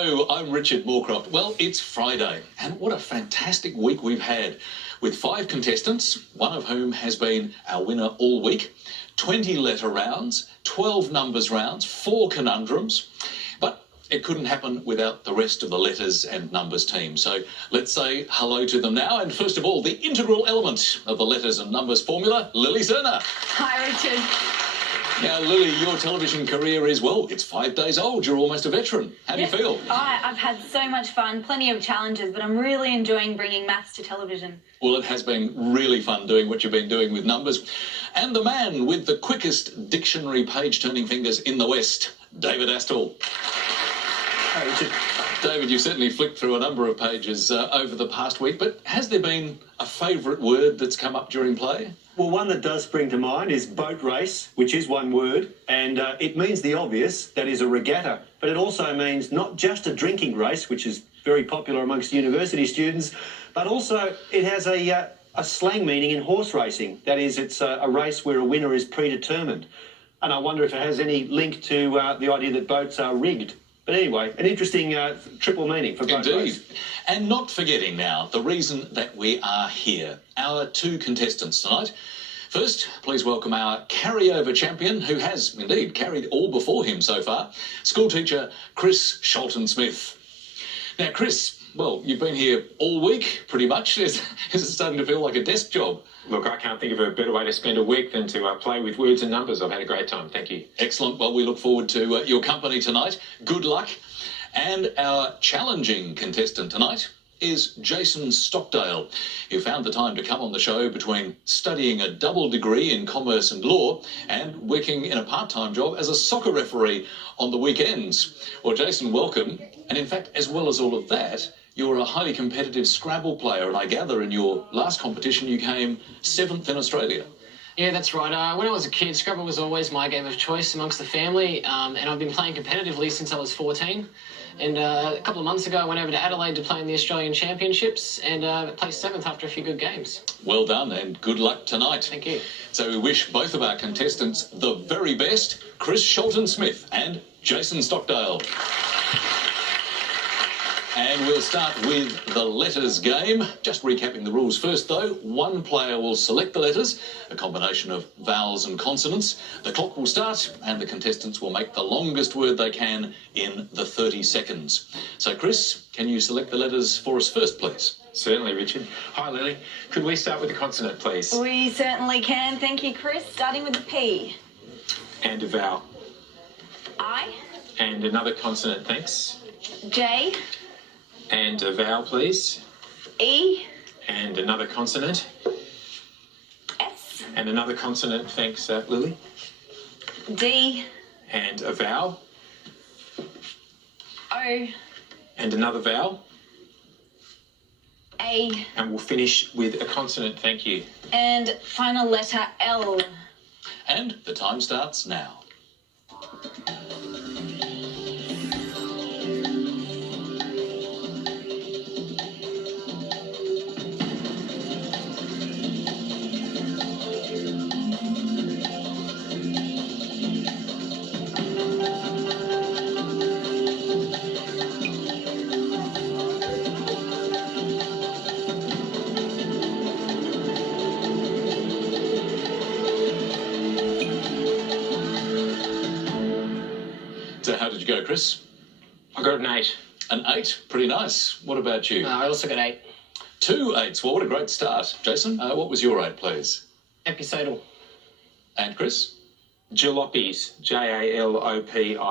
Hello, I'm Richard Morecroft. Well, it's Friday, and what a fantastic week we've had, with 5 contestants, one of whom has been our winner all week, 20 letter rounds, 12 numbers rounds, 4 conundrums, but it couldn't happen without the rest of the letters and numbers team. So let's say hello to them now, and first of all, the integral element of the letters and numbers formula, Lily Serna. Hi, Richard. Now, Lily, your television career is, well, it's 5 days old. You're almost a veteran. How do you feel? I've had so much fun, plenty of challenges, but I'm really enjoying bringing maths to television. Well, it has been really fun doing what you've been doing with numbers. And the man with the quickest dictionary page-turning fingers in the West, David Astle. Hi, Richard. David, you've certainly flicked through a number of pages over the past week, but has there been a favourite word that's come up during play? Well, one that does spring to mind is boat race, which is one word, and it means the obvious, that is a regatta. But it also means not just a drinking race, which is very popular amongst university students, but also it has a slang meaning in horse racing. That is, it's a race where a winner is predetermined. And I wonder if it has any link to the idea that boats are rigged. But anyway, an interesting triple meaning for boat race. Indeed. And not forgetting now the reason that we are here, our 2 contestants tonight. First, please welcome our carryover champion, who has indeed carried all before him so far, school teacher Chris Sholton-Smith. Now, Chris, well, you've been here all week, pretty much. Is it starting to feel like a desk job? Look, I can't think of a better way to spend a week than to play with words and numbers. I've had a great time. Thank you. Excellent. Well, we look forward to your company tonight. Good luck. And our challenging contestant tonight is Jason Stockdale, who found the time to come on the show between studying a double degree in commerce and law and working in a part-time job as a soccer referee on the weekends. Well, Jason, welcome. And in fact, as well as all of that, you're a highly competitive Scrabble player, and I gather in your last competition you came 7th in Australia. Yeah, that's right. When I was a kid, Scrabble was always my game of choice amongst the family, and I've been playing competitively since I was 14. And a couple of months ago, I went over to Adelaide to play in the Australian Championships and placed 7th after a few good games. Well done, and good luck tonight. Thank you. So we wish both of our contestants the very best, Chris Sholton-Smith and Jason Stockdale. And we'll start with the letters game. Just recapping the rules first, though. One player will select the letters, a combination of vowels and consonants. The clock will start, and the contestants will make the longest word they can in the 30 seconds. So, Chris, can you select the letters for us first, please? Certainly, Richard. Hi, Lily. Could we start with a consonant, please? We certainly can. Thank you, Chris. Starting with the P. And a vowel. I. And another consonant, thanks. J. And a vowel, please. E. And another consonant. S. And another consonant, thanks, Lily. D. And a vowel. O. And another vowel. A. And we'll finish with a consonant, thank you. And final letter L. And the time starts now. So how did you go, Chris? I got an 8. An 8? Pretty nice. What about you? I also got 8. 2 8s. Well, what a great start. Jason, what was your 8, please? Episodal. And Chris? Jalopies. Jaloppies.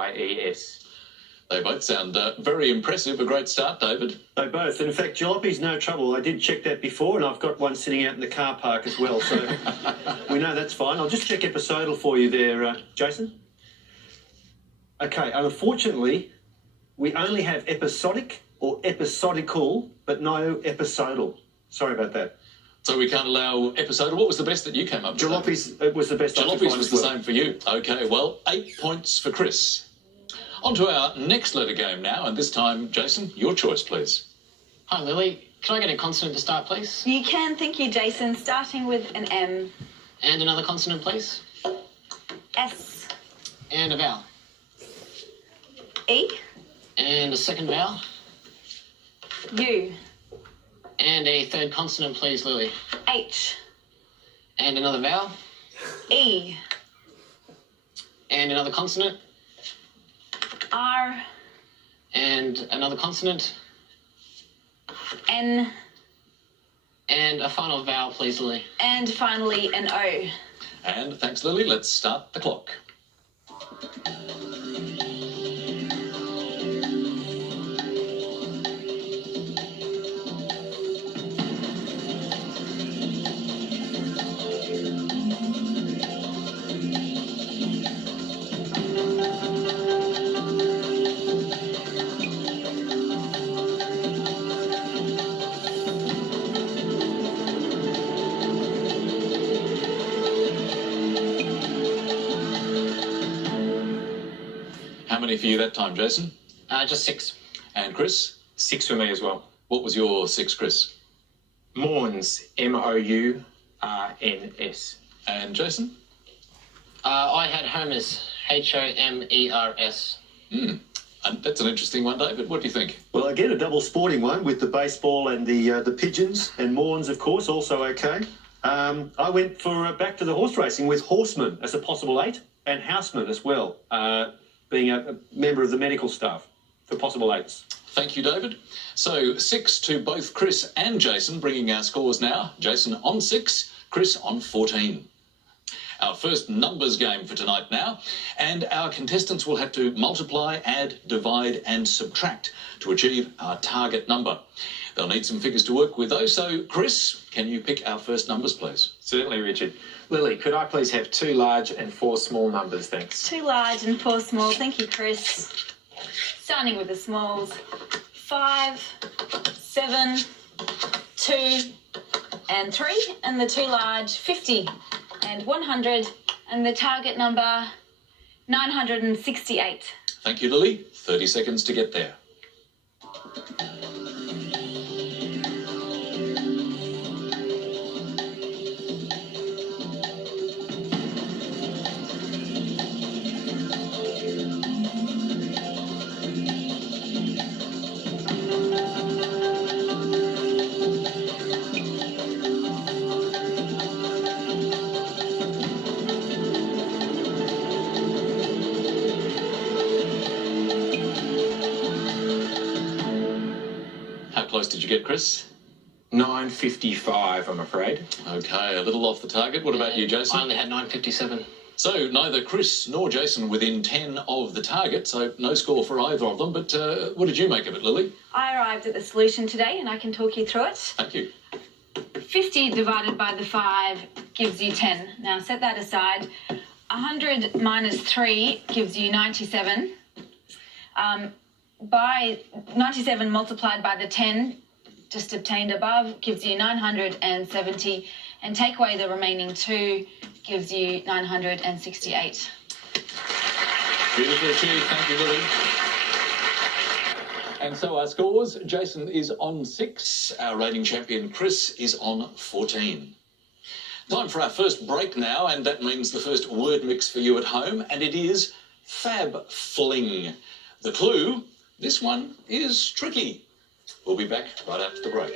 They both sound very impressive. A great start, David. They both. And in fact, jalopy's no trouble. I did check that before, and I've got one sitting out in the car park as well. So we know that's fine. I'll just check episodal for you there, Jason. Okay, unfortunately, we only have episodic or episodical, but no episodal. Sorry about that. So we can't allow episodal. What was the best that you came up with? Jalopies was the best. Jalopies was the same for you. Okay, well, 8 points for Chris. On to our next letter game now, and this time, Jason, your choice, please. Hi, Lily. Can I get a consonant to start, please? You can. Thank you, Jason. Starting with an M. And another consonant, please. S. And a vowel. E. And a second vowel. U. And a third consonant, please, Lily. H. And another vowel. E. And another consonant. R. And another consonant. N. And a final vowel, please, Lily. And finally an O. And thanks, Lily. Let's start the clock. How many for you that time, Jason? Just 6. And Chris? 6 for me as well. What was your 6, Chris? Mourns, Mourns. And Jason? I had Homers, Homers. And that's an interesting one, David. What do you think? Well, again, a double sporting one with the baseball and the pigeons, and Mourns, of course, also okay. I went for back to the horse racing with horseman as a possible 8, and houseman as well, being a member of the medical staff for possible 8s. Thank you, David. So 6 to both Chris and Jason, bringing our scores now. Jason on 6, Chris on 14. Our first numbers game for tonight now, and our contestants will have to multiply, add, divide and subtract to achieve our target number. They'll need some figures to work with though, so Chris, can you pick our first numbers, please? Certainly, Richard. Lily, could I please have 2 large and 4 small numbers, thanks? 2 large and 4 small. Thank you, Chris. Starting with the smalls. 5, 7, 2 and 3. And the 2 large, 50 and 100. And the target number, 968. Thank you, Lily. 30 seconds to get there. How close did you get, Chris? 955, I'm afraid. Okay, a little off the target. What about you, Jason? I only had 957. So neither Chris nor Jason within 10 of the target, so no score for either of them. But what did you make of it, Lily? I arrived at the solution today and I can talk you through it. Thank you. 50 divided by the 5 gives you 10. Now set that aside. 100 minus 3 gives you 97. By 97 multiplied by the 10 just obtained above gives you 970. And take away the remaining 2 gives you 968. Beautifully achieved. Thank you, Lily. And so our scores, Jason is on 6. Our reigning champion, Chris, is on 14. Time for our first break now, and that means the first word mix for you at home, and it is fab fling. The clue, this one is tricky. We'll be back right after the break.